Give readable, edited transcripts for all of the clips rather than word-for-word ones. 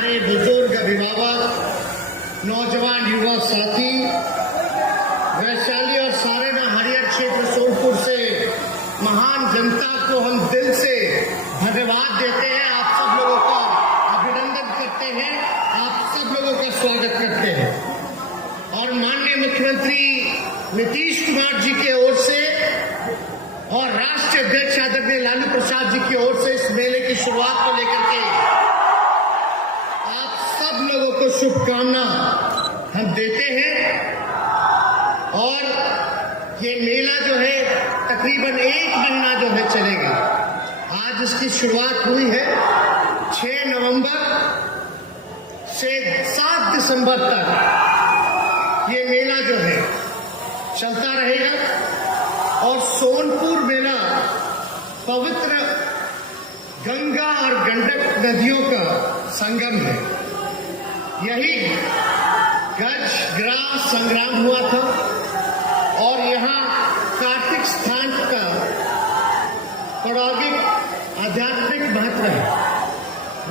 हमारे बुजुर्ग अभिभावक, नौजवान युवा साथी, वैशाली और सारेना हरियर क्षेत्र सोनपुर से महान जनता को हम दिल से धन्यवाद देते हैं। आप सब लोगों का अभिनंदन करते हैं, आप सब लोगों का स्वागत करते हैं। और माननीय मुख्यमंत्री नीतीश कुमार जी की ओर से और राष्ट्रीय अध्यक्ष आदरणीय लालू प्रसाद जी की ओर से इस मेले की शुरुआत को लेकर के आप सब लोगों को शुभकामना हम देते हैं। और ये मेला जो है तकरीबन 1 महीना जो है चलेगा। आज इसकी शुरुआत हुई है 6 नवंबर से 7 दिसंबर तक ये मेला जो है चलता रहेगा। और सोनपुर मेला पवित्र गंगा और गंडक नदियों का संगम है। यही गजग्राह संग्राम हुआ था और यहाँ कार्तिक स्थान का पौराणिक आध्यात्मिक महत्व है।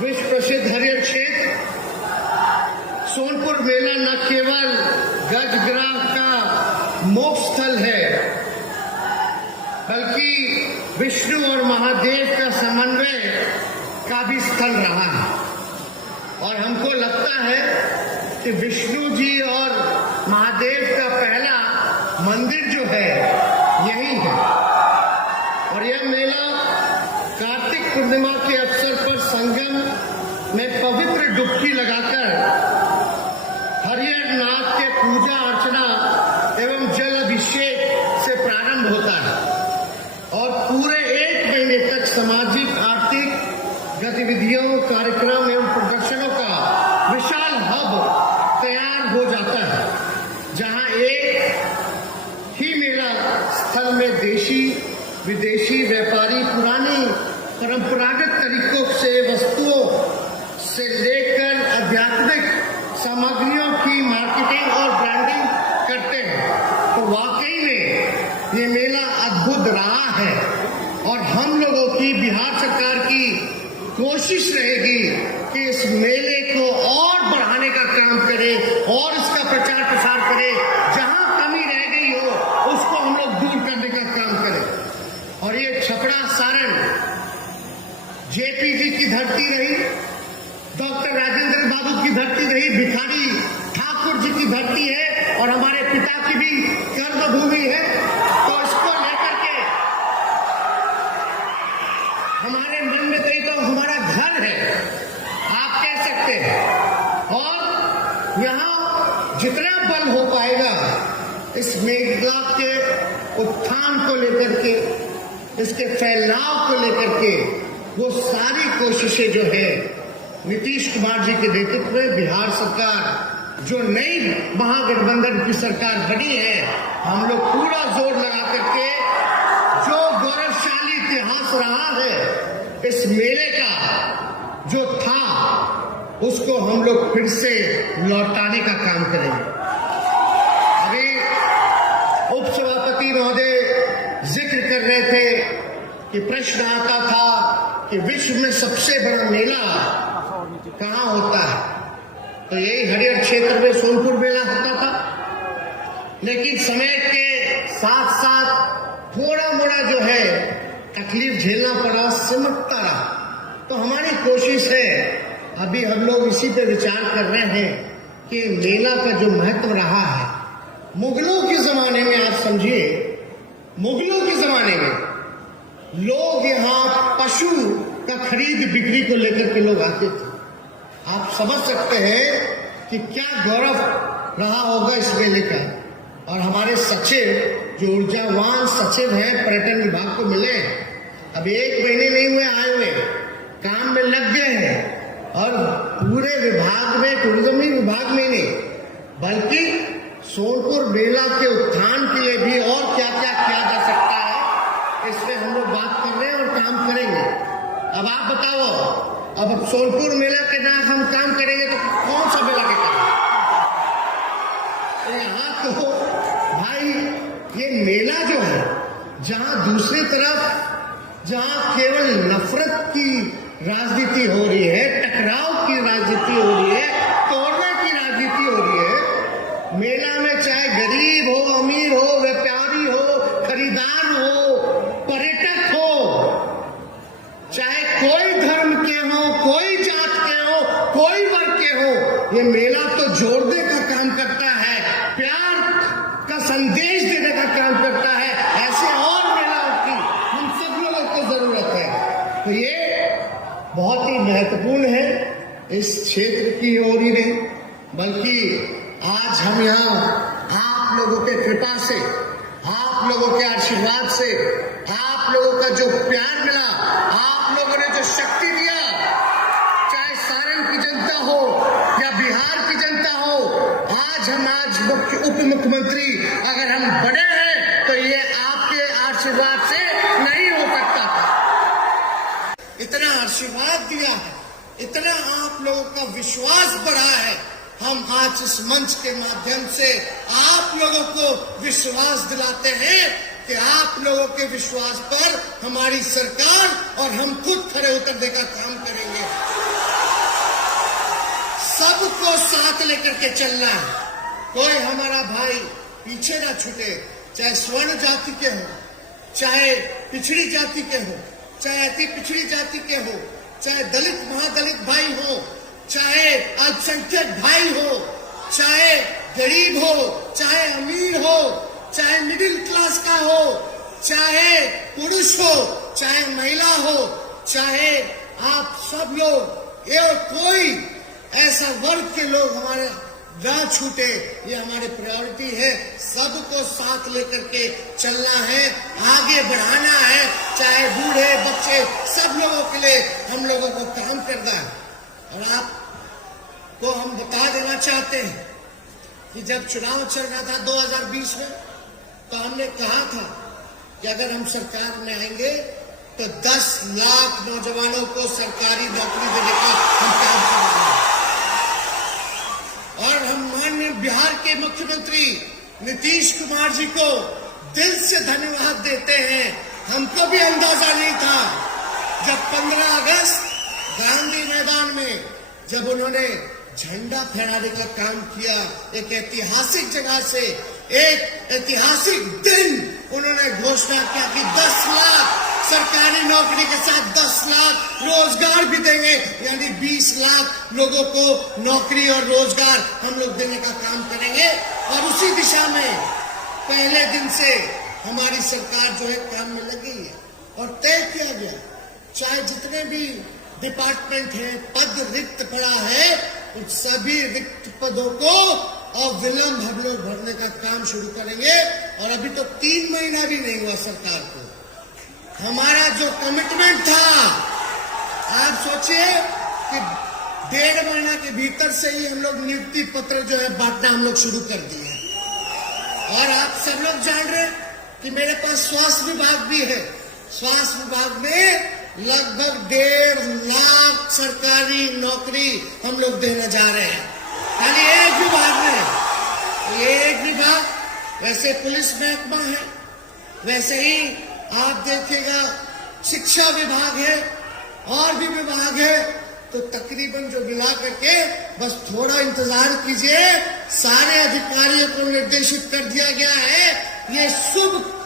विश्व प्रसिद्ध हरियर क्षेत्र सोनपुर मेला न केवल गजग्राह का मोक्ष स्थल है, बल्कि विष्णु और महादेव का समन्वय का भी स्थल रहा है। और हमको लगता है कि विष्णु जी और महादेव का पहला मंदिर जो है यही है। और यह मेला कार्तिक पूर्णिमा के अवसर पर संगम में पवित्र डुबकी लगाकर हरियर नाग के पूजा अर्चना एवं जल अभिषेक से प्रारंभ होता है और पूरे 1 महीने तक सामाजिक आर्थिक गतिविधियों, कार्यक्रम एवं प्रदर्शनों का विशाल हब तैयार हो जाता है, जहां एक ही मेला स्थल में देशी विदेशी व्यापारी पुरानी परंपरागत तरीकों से वस्तुओं से लेकर आध्यात्मिक सामग्रियों की मार्केटिंग और ब्रांडिंग करते हैं। तो वाकई में ये मेला अद्भुत रहा है और हम लोगों की बिहार सरकार की कोशिश रहेगी कि इस मेले को और बढ़ाने का काम करे और इसका प्रचार प्रसार करे। जहां कमी रह गई हो उसको हम लोग दूर करने का काम करें। और ये छपरा सारण जेपी जी की धरती रही, डॉक्टर राजेंद्र बाबू की धरती रही, भिखारी ठाकुर जी की धरती है और हमारे पिता की भी कर्मभूमि है। तो इसको लेकर के हमारे मन में कहीं तो हमारा घर है, आप कह सकते हैं। और यहाँ जितना बल हो पाएगा इस मेला के उत्थान को लेकर के, इसके फैलाव को लेकर के, वो सारी कोशिशें जो है नीतीश कुमार जी के नेतृत्व में बिहार सरकार जो नई महागठबंधन की सरकार बनी है, हम लोग पूरा जोर लगा करके जो गौरवशाली इतिहास रहा है इस मेले का जो था उसको हम लोग फिर से लौटाने का काम करेंगे। अभी उपसभापति महोदय जिक्र कर रहे थे कि प्रश्न आता था कि विश्व में सबसे बड़ा मेला कहाँ होता है, तो यही हरियर क्षेत्र में सोनपुर मेला होता था। लेकिन समय के साथ साथ थोड़ा मोड़ा जो है तकलीफ झेलना पड़ा, सिमटता रहा। तो हमारी कोशिश है, अभी हम लोग इसी पे विचार कर रहे हैं कि मेला का जो महत्व रहा है मुगलों के जमाने में, आप समझिए मुगलों के जमाने में लोग यहाँ पशु का खरीद बिक्री को लेकर के लोग आते थे। आप समझ सकते हैं कि क्या गौरव रहा होगा इस मेले का। और हमारे सचिव जो ऊर्जावान सचिव हैं पर्यटन विभाग को मिले, अभी 1 महीने नहीं हुए आए हुए, काम में लग गए हैं। और पूरे विभाग में, टूरिज्म ही विभाग में नहीं बल्कि सोनपुर मेला के उत्थान के लिए भी और क्या क्या किया जा सकता है, इसमें हम लोग बात कर रहे हैं और काम करेंगे। अब आप बताओ, अब सोनपुर मेला के नाम हम काम करेंगे तो कौन सा मेला के काम? तो यहाँ तो भाई ये मेला जो है, जहाँ दूसरी तरफ जहाँ केवल नफरत की राजनीति हो रही है, टकराव की राजनीति हो रही है, तोड़ने की राजनीति हो रही है। मेला में चाहे गरीब हो, अमीर हो, व्यापारी हो, खरीदार हो, पर्यटक हो, चाहे कोई धर्म के हो, कोई जात के हो, कोई वर्ग के हो, ये मेला तो जोड़ने का काम करता है, प्यार का संदेश देने का काम करता है। ऐसे और मेलाओं की हम सब लोगों को जरूरत है। तो ये बहुत ही महत्वपूर्ण है इस क्षेत्र की ओर ही नहीं, बल्कि आज हम यहाँ आप लोगों के कृपा से, आप लोगों के आशीर्वाद से, आप लोगों का जो प्यार मिला, आप लोगों ने जो शक्ति दिया, चाहे सारण की जनता हो या बिहार की जनता हो, आज उप मुख्यमंत्री अगर हम बड़े हैं तो ये आपके आशीर्वाद से नहीं हो सकता था। इतना आशीर्वाद दिया है, इतना आप लोगों का विश्वास बढ़ा है। हम आज इस मंच के माध्यम से आप लोगों को विश्वास दिलाते हैं कि आप लोगों के विश्वास पर हमारी सरकार और हम खुद खड़े उतरने का काम करेंगे। सबको साथ लेकर के चलना है, कोई हमारा भाई पीछे ना छूटे, चाहे स्वर्ण जाति के हो, चाहे पिछड़ी जाति के हो, चाहे अति पिछड़ी जाति के हो, चाहे दलित महादलित भाई हो, चाहे अल्पसंख्यक भाई हो, चाहे गरीब हो, चाहे अमीर हो, चाहे मिडिल क्लास का हो, चाहे पुरुष हो, चाहे महिला हो, चाहे आप सब लोग, ये कोई ऐसा वर्ग के लोग हमारे ना छूटे, ये हमारी प्रायोरिटी है। सबको साथ लेकर के चलना है, आगे बढ़ाना है, चाहे बूढ़े बच्चे सब लोगों के लिए हम लोगों को काम करना है। और आपको हम बता देना चाहते हैं कि जब चुनाव चल रहा था 2020 में, तो हमने कहा था कि अगर हम सरकार में आएंगे तो 10 लाख नौजवानों को सरकारी नौकरी देने का हम काम करेंगे। और हम माननीय बिहार के मुख्यमंत्री नीतीश कुमार जी को दिल से धन्यवाद देते हैं। हमको भी अंदाजा नहीं था जब 15 अगस्त गांधी मैदान में जब उन्होंने झंडा फहराने का काम किया, एक ऐतिहासिक जगह से एक ऐतिहासिक दिन उन्होंने घोषणा किया कि 10 लाख सरकारी नौकरी के साथ 10 लाख रोजगार भी देंगे, यानी 20 लाख लोगों को नौकरी और रोजगार हम लोग देने का काम करेंगे। और उसी दिशा में पहले दिन से हमारी सरकार जो है काम में लगी है और तय किया गया, चाहे जितने भी डिपार्टमेंट है, पद रिक्त पड़ा है, उन सभी रिक्त पदों को अविलंब हम लोग भरने का काम शुरू करेंगे। और अभी तो 3 महीना भी नहीं हुआ सरकार को। हमारा जो कमिटमेंट था, आप सोचिए कि 1.5 महीना के भीतर से ही हम लोग नियुक्ति पत्र जो है बांटना हम लोग शुरू कर दिए। और आप सब लोग जान रहे हैं कि मेरे पास स्वास्थ्य विभाग भी है। स्वास्थ्य विभाग में लगभग 1.5 लाख सरकारी नौकरी हम लोग देने जा रहे हैं, खाली एक विभाग में। ये एक विभाग, वैसे पुलिस महकमा है, वैसे ही आप देखिएगा शिक्षा विभाग है और भी विभाग है। तो तकरीबन जो मिला करके बस थोड़ा इंतजार कीजिए, सारे अधिकारियों को निर्देशित कर दिया गया है। ये शुभ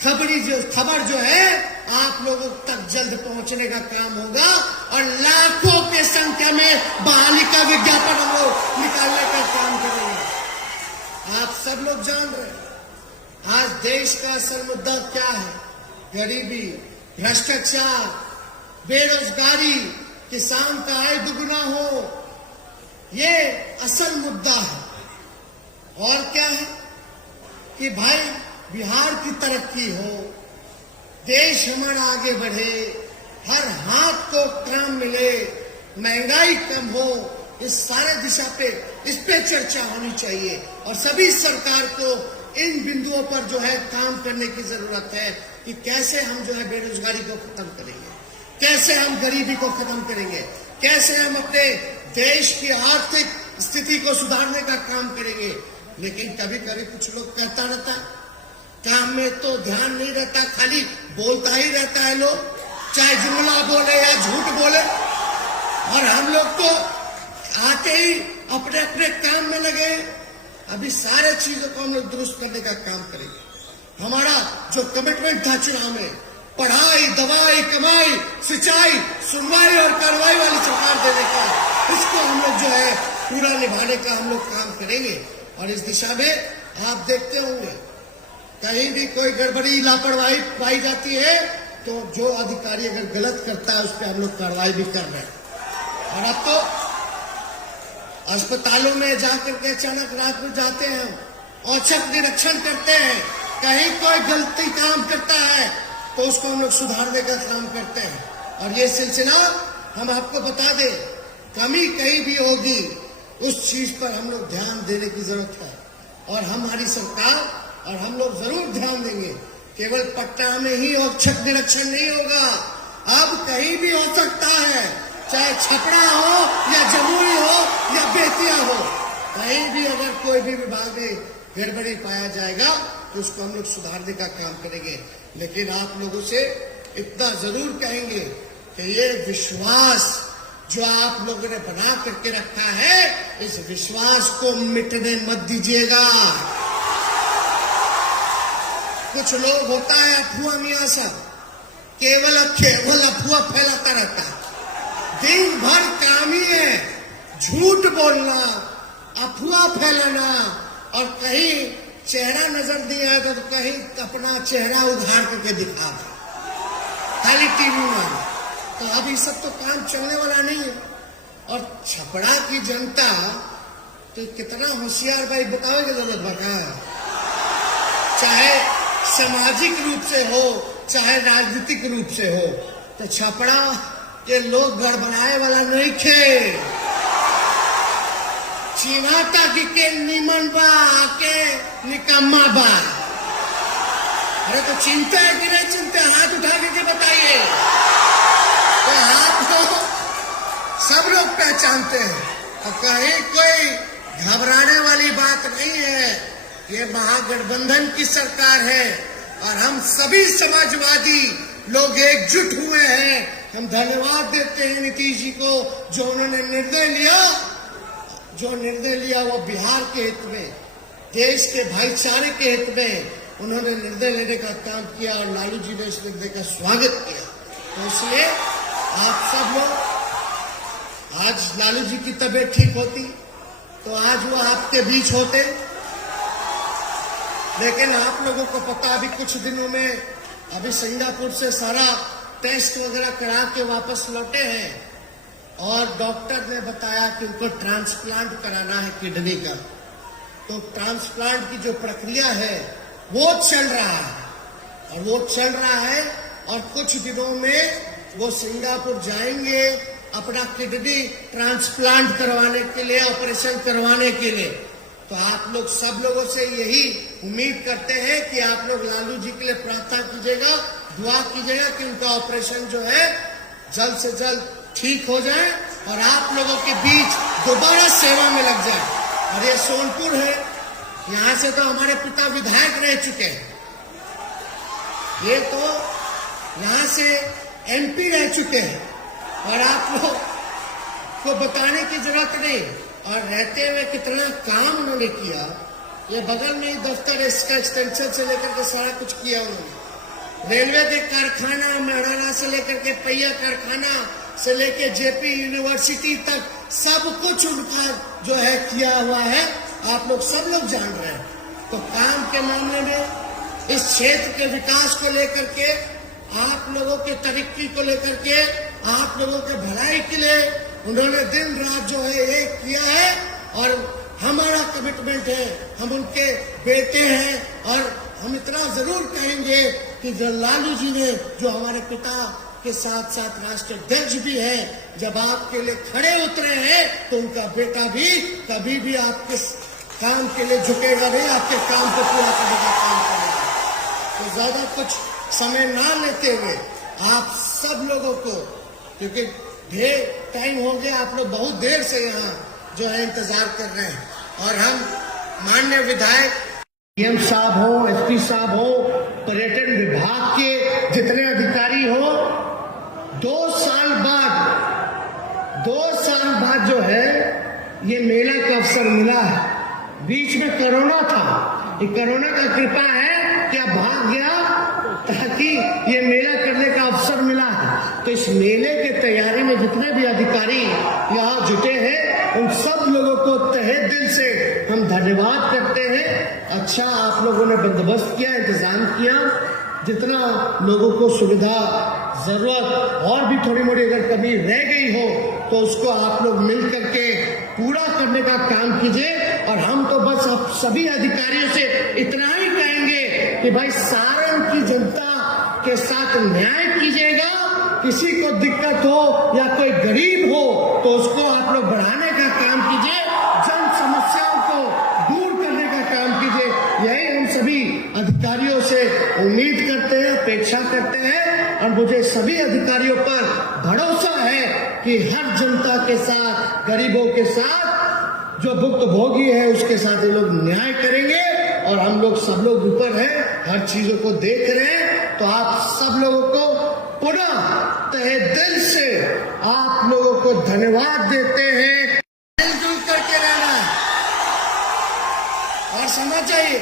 खबर जो है आप लोगों तक जल्द पहुंचने का काम होगा और लाखों की संख्या में बहाली का विज्ञापन हम लोग निकालने का काम करेंगे। आप सब लोग जान रहे हैं आज देश का असल मुद्दा क्या है? गरीबी, भ्रष्टाचार, बेरोजगारी, किसान का आय दुगुना हो, ये असल मुद्दा है। और क्या है कि भाई बिहार की तरक्की हो, देश हमारा आगे बढ़े, हर हाथ को काम मिले, महंगाई कम हो, इस सारे दिशा पे इस पे चर्चा होनी चाहिए। और सभी सरकार को इन बिंदुओं पर जो है काम करने की जरूरत है कि कैसे हम जो है बेरोजगारी को खत्म करेंगे, कैसे हम गरीबी को खत्म करेंगे, कैसे हम अपने देश की आर्थिक स्थिति को सुधारने का काम करेंगे। लेकिन कभी कभी कुछ लोग कहता रहता है, काम में तो ध्यान नहीं रहता, खाली बोलता ही रहता है लोग। चाहे जुमला बोले या झूठ बोले, और हम लोग तो आते ही अपने अपने काम में लगे। अभी सारे चीजों को हम लोग दुरुस्त करने का काम करेंगे। हमारा जो कमिटमेंट था चुनाव में, पढ़ाई, दवाई, कमाई, सिंचाई, सुनवाई और कार्रवाई वाली सरकार देने का, इसको हम लोग जो है पूरा निभाने का हम लोग काम करेंगे। और इस दिशा में आप देखते होंगे कहीं भी कोई गड़बड़ी, लापरवाही पाई जाती है तो जो अधिकारी अगर गलत करता है उस पर हम लोग कार्रवाई भी कर रहे हैं। और अब तो अस्पतालों में जाकर के अचानक रात में जाते हैं, औचक निरीक्षण करते हैं, कहीं कोई गलती काम करता है तो उसको हम लोग सुधारने का काम करते हैं। और ये सिलसिला हम आपको बता दें, कमी कहीं भी होगी उस चीज पर हम लोग ध्यान देने की जरूरत है। और हमारी सरकार और हम लोग जरूर ध्यान देंगे। केवल पटना में ही औचक निरीक्षण नहीं होगा, अब कहीं भी हो सकता है, चाहे छपरा हो या जमुई हो या बेतिया हो, कहीं भी अगर कोई भी विभाग में गड़बड़ी पाया जाएगा तो उसको हम लोग सुधारने का काम करेंगे। लेकिन आप लोगों से इतना जरूर कहेंगे कि ये विश्वास जो आप लोगों ने बना करके रखा है, इस विश्वास को मिटने मत दीजिएगा। कुछ लोग होता है अफवाह मियां साहब, केवल अफवाह फैलाता रहता है, दिन भर काम ही है झूठ बोलना, अफवाह फैलाना, और कहीं चेहरा नजर नहीं आएगा तो कहीं अपना चेहरा उधार करके दिखा दो, खाली टीवी में। तो अब ये सब तो काम चलने वाला नहीं है। और छपरा की जनता तो कितना होशियार भाई, बताओ की जरूरत बता, चाहे सामाजिक रूप से हो चाहे राजनीतिक रूप से हो, तो छपरा के लोग गड़बड़ाए वाला नहीं थे। चिन्हाता के निमन बा के निकम्मा बा। अरे तो चिंता है कि नहीं चिंता, हाथ उठा के बताइए। तो आप लोग सब लोग पहचानते हैं, तो कहीं कोई घबराने वाली बात नहीं है। ये महागठबंधन की सरकार है और हम सभी समाजवादी लोग एकजुट हुए हैं। हम धन्यवाद देते हैं नीतीश जी को, जो उन्होंने निर्णय लिया वो बिहार के हित में, देश के भाईचारे के हित में उन्होंने निर्णय लेने का काम किया और लालू जी ने इस निर्णय का स्वागत किया। तो इसलिए आप सब लोग, आज लालू जी की तबीयत ठीक होती तो आज वो आपके बीच होते, लेकिन आप लोगों को पता अभी कुछ दिनों में अभी सिंगापुर से सारा टेस्ट वगैरह करा के वापस लौटे हैं और डॉक्टर ने बताया कि उनको ट्रांसप्लांट कराना है किडनी का। तो ट्रांसप्लांट की जो प्रक्रिया है वो चल रहा है और कुछ दिनों में वो सिंगापुर जाएंगे अपना किडनी ट्रांसप्लांट करवाने के लिए, ऑपरेशन करवाने के लिए। तो आप लोग सब लोगों से यही उम्मीद करते हैं कि आप लोग लालू जी के लिए प्रार्थना कीजिएगा, दुआ कीजिएगा कि उनका ऑपरेशन जो है जल्द से जल्द ठीक हो जाए और आप लोगों के बीच दोबारा सेवा में लग जाए। और ये सोनपुर है, यहाँ से तो हमारे पिता विधायक रह चुके हैं, ये तो यहाँ से एमपी रह चुके हैं और आप लोग को बताने की जरूरत नहीं। और रहते हुए कितना काम उन्होंने किया, ये बगल में ही दफ्तर, इसका एक्सटेंशन से लेकर के सारा कुछ किया उन्होंने। रेलवे के कारखाना, मेहराना से लेकर के पहिया कारखाना से लेकर जेपी यूनिवर्सिटी तक सब कुछ उनका जो है किया हुआ है, आप लोग सब लोग जान रहे हैं। तो काम के मामले में, इस क्षेत्र के विकास को लेकर के, आप लोगों के तरक्की को लेकर के, आप लोगों के भलाई के लिए उन्होंने दिन रात जो है एक किया है। और हमारा कमिटमेंट है, हम उनके बेटे हैं और हम इतना जरूर कहेंगे कि जो लालू जी ने, जो हमारे पिता के साथ साथ राष्ट्राध्यक्ष भी है, जब आपके लिए खड़े उतरे हैं तो उनका बेटा भी कभी भी आपके काम के लिए झुकेगा नहीं, आपके काम को पूरा करने का काम करेगा। तो ज्यादा कुछ समय ना लेते हुए आप सब लोगों को, क्योंकि ढेर टाइम हो गया, आप लोग बहुत देर से यहाँ जो है इंतजार कर रहे हैं, और हम माननीय विधायक डीएम साहब हो, एसपी साहब हो, पर्यटन विभाग के जितने अधिकारी हो, 2 साल बाद जो है ये मेला का अवसर मिला है। बीच में कोरोना था, ये कोरोना का कृपा है क्या भाग गया ताकि ये मेला करने का अवसर मिला है। तो इस मेले के तैयारी में जितने भी अधिकारी यहाँ जुटे हैं उन सब लोगों को तहे दिल से हम धन्यवाद करते हैं। अच्छा आप लोगों ने बंदोबस्त किया, इंतजाम किया, जितना लोगों को सुविधा जरूरत और भी थोड़ी मोड़ी अगर कमी रह गई हो तो उसको आप लोग मिल करके पूरा करने का काम कीजिए। और हम तो बस आप सभी अधिकारियों से इतना ही कहेंगे कि भाई सारण की जनता के साथ न्याय कीजिएगा। किसी को दिक्कत हो या कोई गरीब हो तो उसको आप लोग बढ़ाने का काम कीजिए, जन समस्याओं को दूर करने का काम कीजिए। यही हम सभी अधिकारियों से उम्मीद करते हैं, अपेक्षा करते हैं। और मुझे सभी अधिकारियों पर भरोसा है कि हर जनता के साथ, गरीबों के साथ, जो भुक्तभोगी है उसके साथ ये लोग न्याय करेंगे। और हम लोग सब लोग ऊपर हैं, हर चीजों को देख रहे हैं। तो आप सब लोगों को पुनः तहे दिल से आप लोगों को धन्यवाद देते हैं। मिलजुल करके रहना है और समझ जाइए,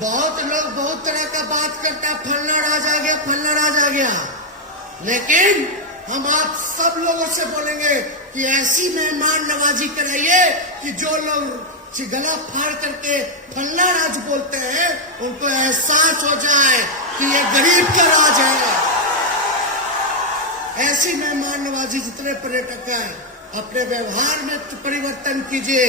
बहुत लोग बहुत तरह का बात करता है, फलना राज आ गया, फलना राज आ गया। लेकिन हम आप सब लोगों से बोलेंगे कि ऐसी मेहमान नवाजी कराइए कि जो लोग गला फाड़ करके फलना राज बोलते हैं उनको एहसास हो जाए कि ये गरीब का राज है। ऐसी मेहमान नवाजी जितने पर्यटक हैं अपने व्यवहार में परिवर्तन कीजिए।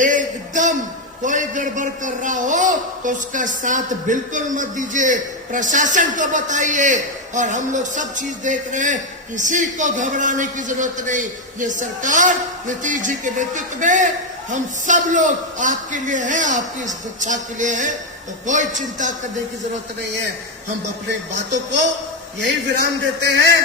एकदम कोई गड़बड़ कर रहा हो तो उसका साथ बिल्कुल मत दीजिए, प्रशासन को बताइए। और हम लोग सब चीज देख रहे हैं, किसी को घबराने की जरूरत नहीं। ये सरकार नीतीश जी के नेतृत्व में हम सब लोग आपके लिए हैं, आपकी सुरक्षा के लिए है, तो कोई चिंता करने की जरूरत नहीं है। हम अपने बातों को यही विराम देते हैं।